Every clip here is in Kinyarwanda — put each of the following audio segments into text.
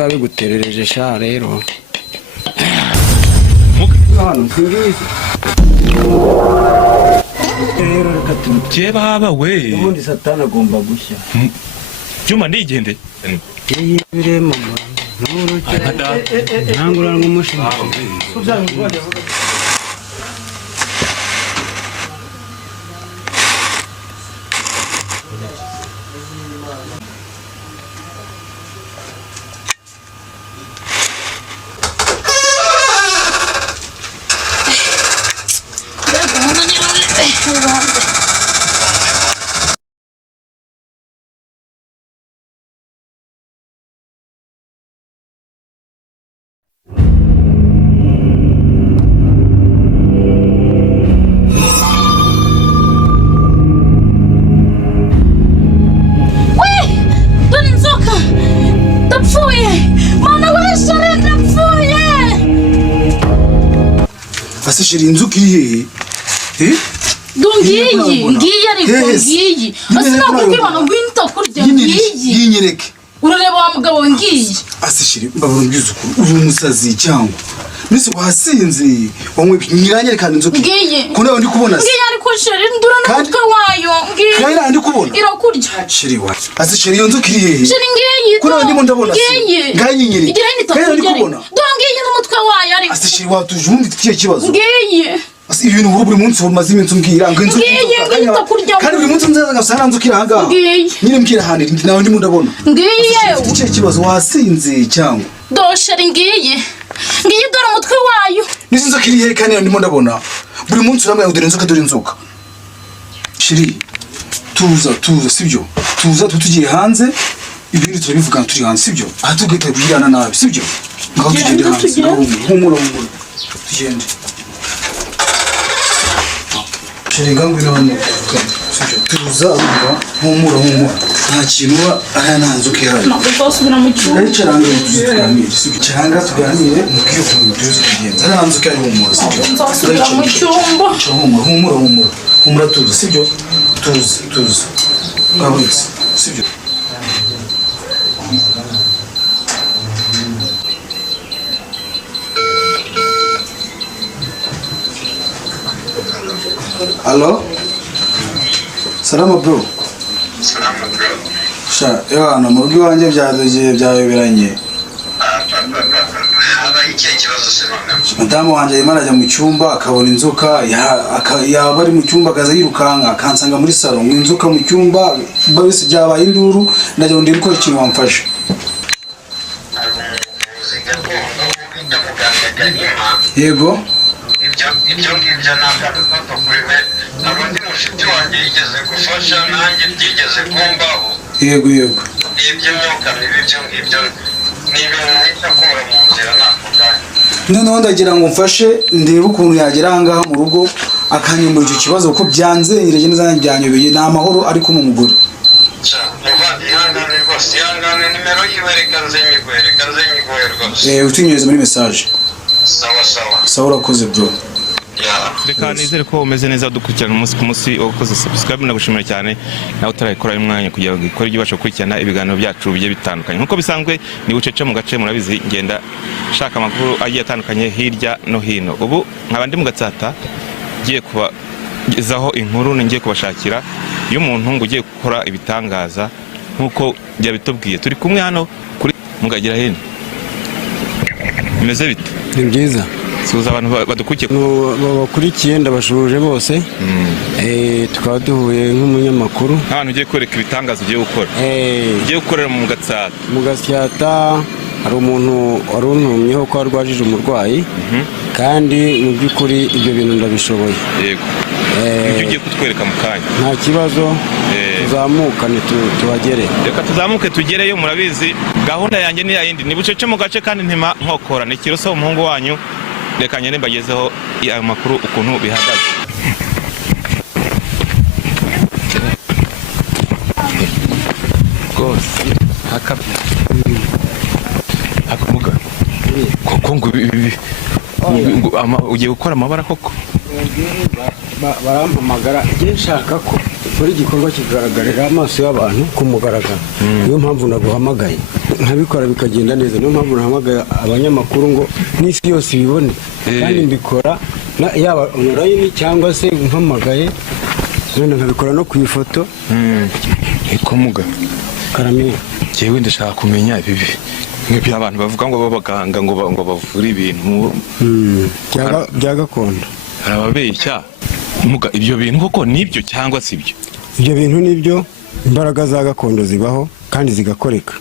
biba biguterereje sha rero hano singizi rero reka je baba we ubundi satana agomba gushya cyuma ndigende biremo ntangura nk'umushinga Asishiri inzuki hehe ngiyi ariko ngiyi asina kukibana ngwinta kurya ngiyi yinyereke urareba wa mugabo ngiyi asishiri mbabura byuzukuru uri umusazi cyangwa nise wasinze wamwe nyiranyereka inzuki ngiyi kuna ndi kubona ngiyi ariko sheri ndura n'umutwe wayo ngiyi kandi ndi kubona irakurya sheri wa asishiri iyo nzuki hehe sheri ngiyi kuna ndimo ndabona ngiyi nganyinyereke kandi ndi kubona ngiyi n'umutwe wayo ariko asishiri watuje umva ikiye kibazo ngiyi ibintu buri munsi umaze iminsi umbwira ngo inzuki kandi buri munsi nzaza ngasana nzukira hanga nyine mbwira hane nawe ndimo ndabona ngiyi ikiye kibazo wasinze cyangwa dosheri ngiyi dore umutwe wayo nisi nzukiri hehe kandi ndimo ndabona buri munsi uramwe dore inzoka shiri tuza sibyo tuza tugiye hanze ibindi turabivugana turi hanze sibyo aha tugahita kubirana nabi sibyo ngaho tugende hanze humura tugende shiri ngangwe n'abandi sibyo tuza humura nta kintu aha nanzuke hari ndasubira mu cyumba aricaranga tuganire sibyo cyanga tuganire mubwiye ukuntu tuzi kugenza nanzuke ari humura sibyo ndasubira mu cyumba humura tuza sibyo tuza ngabutse sibyo Hello? Salama bro. Salama bro. Sha, yana mu rugo wanjye byayoberanye. Haba iki kibazo se none? Madamu wanjye yimana ajya mu cyumba akabona inzoka yaba ari mu cyumba akaza yirukanka akansanga muri salon ngo inzoka mu cyumba bose byabaye induru ndaje ngo ndiko ikintu wamfasha. Yego. Ibyo ntabwo kuri we narundi mushiti wanjye yigeze gufasha nanjye byigeze kumbaho yego iby'imyuka mibi ibyo ngibyo ni ibintu nahita kubura mu nzira nako kanya noneho ndagira ngo mfashe ndebe ukuntu yagera ahangaha mu rugo akanyemura icyo kibazo kuko byanzengereje neza byanyobeye ni amahoro ariko mu mugore ihangane rwose ihangane nimero yiwe reka nze nyiguhe rwose utinyereza muri message sawa urakoze bro reka nizere ko umeze neza dukurikirana umunsi ku munsi wakoze subscribe nagushimira cyane nawe utarayikora umwanya kugira ngo ikore ibyo gukurikirana ibiganiro byacu bigiye bitandukanye nkuko bisanzwe ni bucece mu gace murabizi ngenda shaka amakuru agiye atandukanye hirya no hino ubu nkaba ndi mu Gatsata giye kubagezaho inkuru ngiye kubashakira y'umuntu ngo ugiye gukora ibitangaza nkuko byabitubwiye turi kumwe hano kuri mugagira hino imeze bite ni byiza suza abantu badukurikiye bakurikiye ndabashuruje bose tukaba duhuye nk'umunyamakuru abantu ugiye kwereka ibitangazo ugiye gukora ugiye gukorera mu Gatsata hari umuntu wari untumyeho ko arwajije umurwayi kandi mu by'ukuri ibyo bintu ndabishoboye yego ibyo ugiye kutwereka mu kanya nta kibazo tuzamukane tuhagere reka tuzamuke tugereyo murabizi gahunda yanjye ni yayindi ni bucece mu gace kandi ntima nkokora ni Kiroso umuhungu wanyu reka nyene mbagezeho ayo makuru ukuntu bihagaze rwose hakabye akamuga koko ngo ugiye gukora amabara koko barampamagara ngiye nshaka ko nakora igikorwa kigaragarira amaso y'abantu ku mugaragaro niyo mpamvu naguhamagaye nkabikora bikagenda neza niyo mpamvu nahamagaye abanyamakuru ngo n'isi yose ibibone kandi mbikora yaba online cyangwa se mpamagaye none nkabikora no ku ifoto iko muga karame jewe ndashaka kumenya ibibi nk'ibyo abantu bavuga ngo babaganga ngo bavura ibintu bya gakondo arababeshya muga ibyo bintu koko nibyo cyangwa si byo ibyo bintu nibyo imbaraga za gakondo zibaho kandi zigakoreka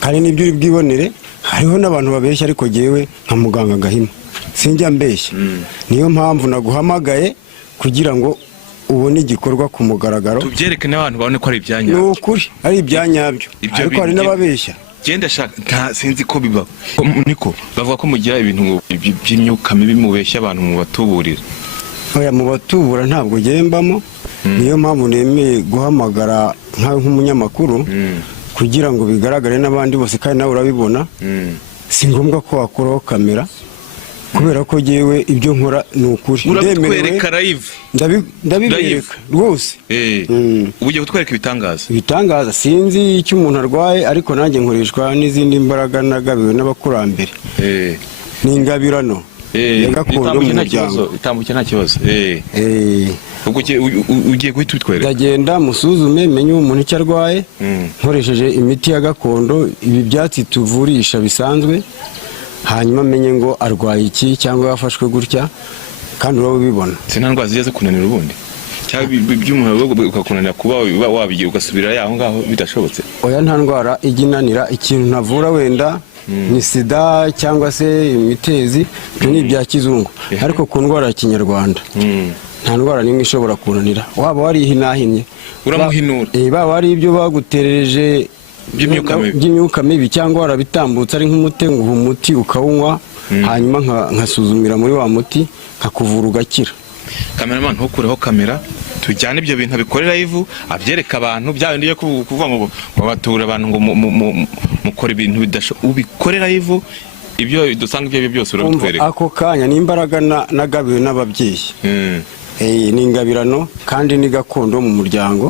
kandi nibyo uri bwibonere hariho n'abantu babeshya ariko jewe nka muganga Gahima sinjya mbeshya niyo mpamvu naguhamagaye kugira ngo ubone igikorwa ku mugaragaro tubyereke n'abantu babone ko ari ibyanyabyo ni ukuri ari ibyanyabyo ariko hari n'ababeshya genda shaka nta sinzi ko biba niko bavuga ko mugira ibintu by'imyuka mibi mubeshya abantu mu batuburira oya mu batubura ntabwo gembamo niyo mpamvu nemeye guhamagara nk'umunyamakuru kugira ngo bigaragare n'abandi bose kandi nawe urabibona si ngombwa ko wakuraho kamera kubera ko jewe ibyo nkora ni ukuri urabitwereka live ndabibereka rwose ugiye kutwereka ibitangaza sinzi icyo umuntu arwaye ariko nanjye nkoreshwa n'izindi mbaraga nagabiwe n'abakurambere ni ingabirano gakondo mu muryango itambuke nta kibazo ubwo ugiye guhita utwereka ndagenda musuzume menye umuntu icyo arwaye nkoresheje imiti ya gakondo ibi byatsi tuvurisha bisanzwe hanyuma menye ngo arwaye iki cyangwa yafashwe gutya kandi uraba ubibona nta ndwara zijya zikunanira ubundi cyangwa iby'umuntu ukakunanira kuba wabigira ugasubira yaho ngaho bidashobotse oya nta ndwara ijya inanira ikintu ntavura wenda ni sida cyangwa se imitezi ibyo ni ibya kizungu ariko ku ndwara ya kinyarwanda nta ndwara n'imwe ishobora kunanira waba warihinahinnye uramuhinura baba ari ibyo baguterereje by'imyuka mibi cyangwa warabitambutse ari nk'umuti umuti ukawunywa hanyuma nkasuzumira muri wa muti nkakuvura ugakira kameramani ntukureho kamera tujyane ibyo bintu abikorera live abyereka abantu bya bindi yo kuvuga ngo babatura abantu ngo mukora ibintu ubikorera live ibyo dusanga ibyo byose urabitwereka ako kanya ni imbaraga nagabiwe n'ababyeyi ni ingabirano kandi ni gakondo mu muryango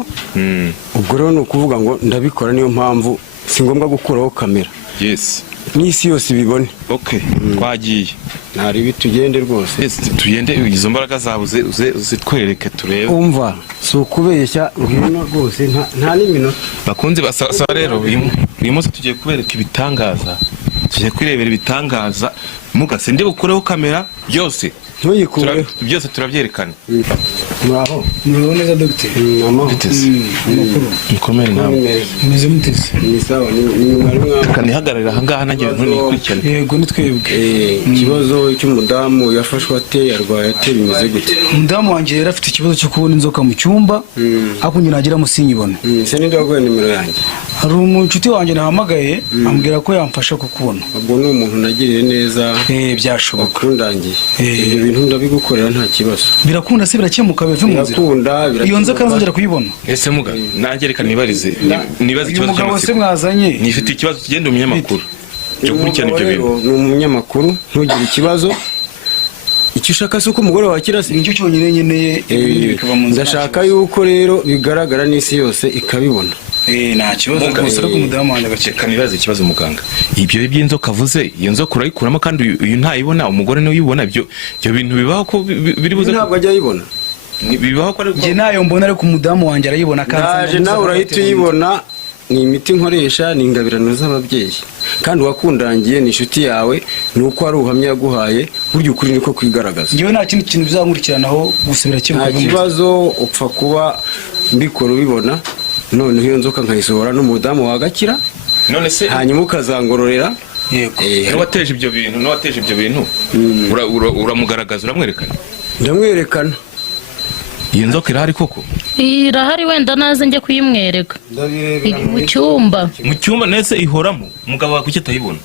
ubwo rero ni ukuvuga ngo ndabikora niyo mpamvu si ngombwa gukuraho kamera n'isi yose ibibone twagiye ntari tugende rwose tugende izo mbaraga zawe uzitwereke turebe umva si ukubeshya ngwino rwose nta n'iminota bakunze basaba rero uyu munsi tugiye kubereka ibitangaza tugiye kwirebera ibitangaza mugase ndi bukureho kamera byose ntuyikureho byose turabyerekana muraho muraho neza dogiteri biteze amakuru mukomere nawe meze muteze ni sawa ni mwari kanihagararira ahangaha nanjye ibintu nikurikirana yego ni twebwe ikibazo cy'umudamu yafashwe ate yarwaye ate bimeze gute umudamu wanjye yari afite ikibazo cyo kubona inzoka mu cyumba ariko njye nagira musinyibone se ninde waguye nimero yanjye hari umunshuti wanjye nahamagaye ambwira ko yamfasha kukubona ubwo ni umuntu nagiriye neza byashoboka kundangiye ibyo bintu ndabigukorera nta kibazo birakunda se birakemuka bive mu nzira iyo nzoka nzongera kuyibona ese muga nanjye reka nibarize nibaze ikibazo umugabo se mwazanye nifite ikibazo kigenda umunyamakuru cyo gukurikirana ibyo bintu ni umunyamakuru ntugire ikibazo icyo ushaka si uko umugore wakira se nicyo cyonyine nkeneye bikaba mu nzira ndashaka yuko rero bigaragara n'isi yose ikabibona nta kibazo rwose ariko umudamu wanjye agakeka nibaze ikibazo muganga ibyo by'inzoka avuze iyo nzoka urayikuramo kandi uyu ntayibona umugore niwe uyibona ibyo bintu bibaho ko biri buze ntabwo ajya ayibona bibaho ko njye nayo mbona ariko umudamu wanjye arayibona kandi naje nawe urahita uyibona ni imiti nkoresha ni ingabirano z'ababyeyi kandi uwakundangiye ni inshuti yawe ni uko ari ubuhamya yaguhaye burya ukuri niko kwigaragaza njyewe nta kindi kintu bizankurikiranaho gusa birakemuka nta kibazo upfa kuba mbikora ubibona noneho iyo nzoka nkayisohora n'umudamu wagakira none se hanyuma ukazangororera n'uwateje ibyo bintu uramugaragaza uramwerekana ndamwerekana iyi nzoka irahari koko irahari wenda naze njye kuyimwereka mu cyumba nese ihoramo umugabo wawe kuki atayibona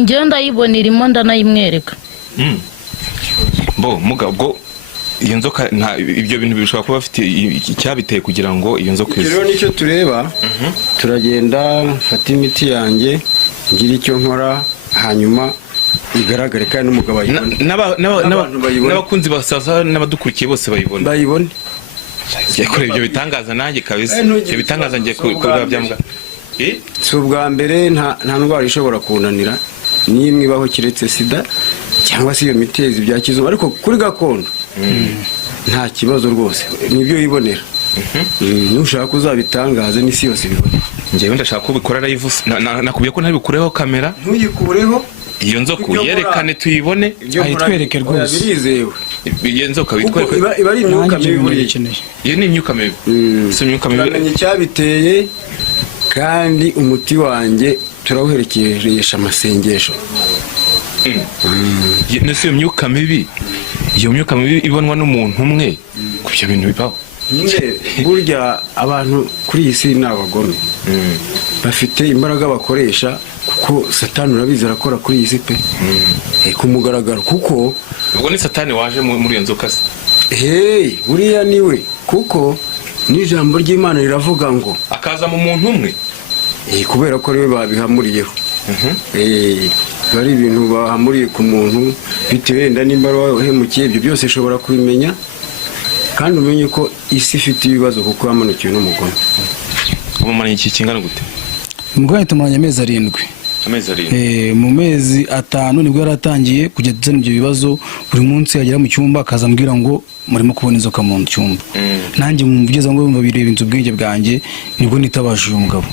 njyewe ndayibona irimo ndanayimwereka mugabo iyo nzoka ibyo bintu bishobora kuba bafite icyabiteye kugira ngo iyo nzoka ize rero nicyo tureba turagenda mfata imiti yanjye ngira icyo nkora hanyuma igaragare kandi n'umugabo ayibone n'abakunzi basaza n'abadukurikiye bose bayibone ngiye kureba ibyo bitangaza nanjye kabisa ibyo bitangaza ngiye kureba byambwa si ubwa mbere nta ndwara ishobora kunanira n'imwe ibaho kiretse sida cyangwa se iyo mitezi bya kizungu ariko kuri gakondo nta kibazo rwose nibyo yibonera nushaka uzabitangaze n'isi yose ibibona ngewe ndashaka ko ubikora live nakubwiye ko ntabikureho kamera ntuyikureho iyo nzoka uyerekane tuyibone ayitwereke rwose birizewe iyo nzoka bitwereke iba ari imyuka mibi iyo ni imyuka mibi si imyuka mibi uramenye icyabiteye kandi umuti wanjye turawuherekejesha amasengesho nese iyo myuka mibi ibonwa n'umuntu umwe ku byo bintu bibaho burya abantu kuri iyi si ni abagome bafite imbaraga bakoresha kuko satani urabizi arakora kuri iyi si pe ku mugaragaro kuko ubwo ni satani waje muri iyo nzoka se buriya niwe kuko n'ijambo ry'Imana riravuga ngo akaza mu muntu umwe kubera ko ariwe babihamuriyeho bari ibintu bahamuriye ku muntu bitewe wenda nimba wahemukiye ibyo byose ushobora kubimenya kandi umenye ko isi ifite ibibazo kuko yamanukiwe n'umugome. Umumaranye iki kingana gute? Umugore tumaranye amezi 7. Mu mezi 5 nibwo yaratangiye kujya duzana ibyo bibazo buri munsi agera mu cyumba akazambwira ngo murimo kubona inzoka mu cyumba. Nanjye mumvugeza ngo bumva bireba inzu ubwenge bwanjye nibwo nitabashije uyu mugabo.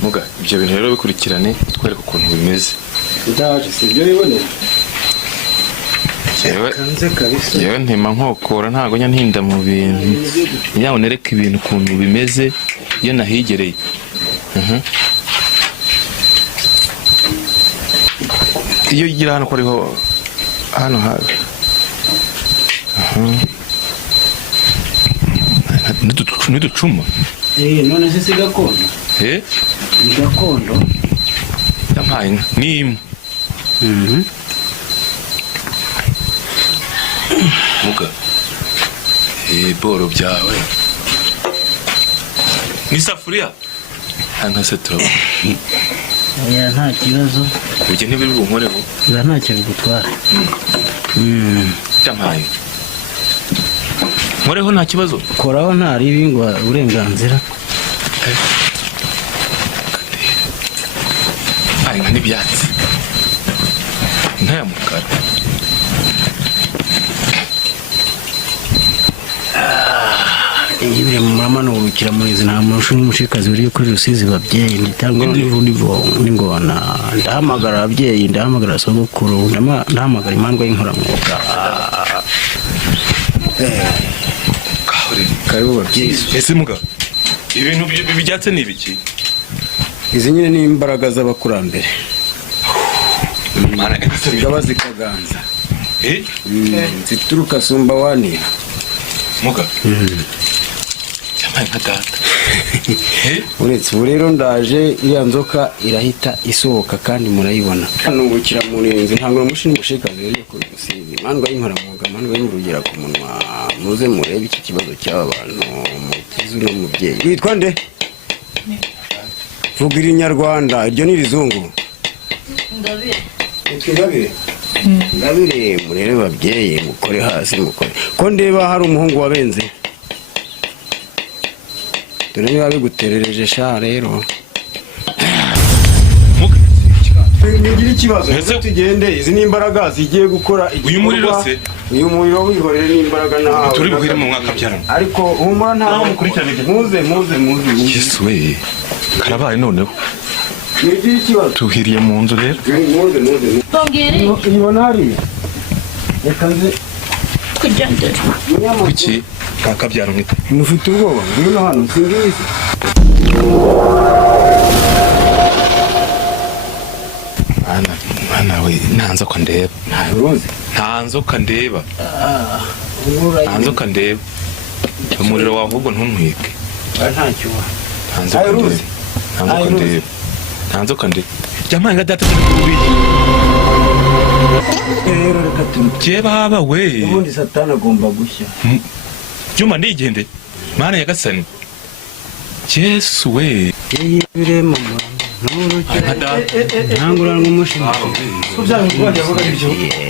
Muga ibyo bintu rero bikurikirane twereka ukuntu bimeze. Ndaje sibyo bibonera. Yewe ntema nkokora ntago nya ntinda mu bintu yawe nereka ibintu ukuntu bimeze iyo nahigereye. Iyo yigira hano ko ariho hano hawe niducuma none se si gakondo ni gakondo yampaye n'imwe muga boro byawe n'isafuriya nka setura ya nta kibazo uje ntibiri bunkoreho ya nta cyo bigutwara yampaye nkoreho nta kibazo koraho nta ribi ngo uburenganzira nka n'ibyatsi inka ya mukara ibire mu mama no urukira muri izi nta mushu n'umushikazi uri kuri Rusizi babyeyi nditangwa n'ingona ndahamagara ababyeyi ndahamagara sogokuru ndahamagara imandwa y'inkoramwuga karibu babyeyi ese muga ibintu bijyatse ni ibiki izi nyine ni imbaraga z'abakurambere mana zigaba zikaganza zituruka sumba wani muga nka data uretse ubu rero ndaje iriya nzoka irahita isohoka kandi murayibona nungukira mu renzi ntabwo mushini mushikazi rero kuri Rusizi mandwa y'inkoramwuga mandwa y'urugera ku munwa muze murebe iki kibazo cy'aba bantu mukizu no mubyeyi witwa nde vuga irinyarwanda iryo ni rizungu Ngabire murebe babyeyi mukore hasi mukore ko ndeba hari umuhungu wabenze dore niba biguterereje sha rero ngira ikibazo tugende izi ni imbaraga zigiye gukora uyu muriro se uyu muriro wihorere n'imbaraga nawe turi buhire mu mwaka byarana ariko humura nta mukurikirane muze Yesu we karabaye noneho ngira ikibazo tuhiriye mu nzu rero muze ibona hari reka nze kugendera kuki kakabyara mwite mufite ubwoba ngwino hano singizi ana we ntanzo ko ndeba ntaruzi ntanzoka ndeba ntanzoka ndeba umuriro wawe ahubwo ntumwike ntacyo ntanzoka ndeba jamaye nga data kubiki rero reka je baba we ubundi satani agomba gushya Juma ndigende mana ya gasani Yesu we biremo ntangura ng'umushinga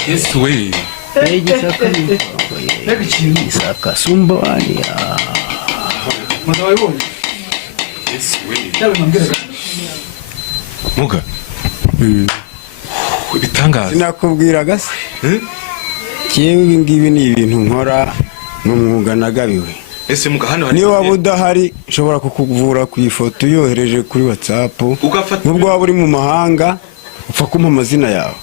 Yesu we Isaka sumba wani Mwaza wabibonye? Yes, we. Cyabe mwambwiraga. Muga. Ibitangaza. Sinakubwiraga se. Jewe ibi ngibi ni ibintu nkora n'umwuga nagabiwe. Ese muga hano hari. Niyo waba udahari nshobora kukuvura ku ifoto yohereje kuri WhatsApp. Ugafata. Nubwo waba uri mu mahanga upfa kumpa amazina yawe.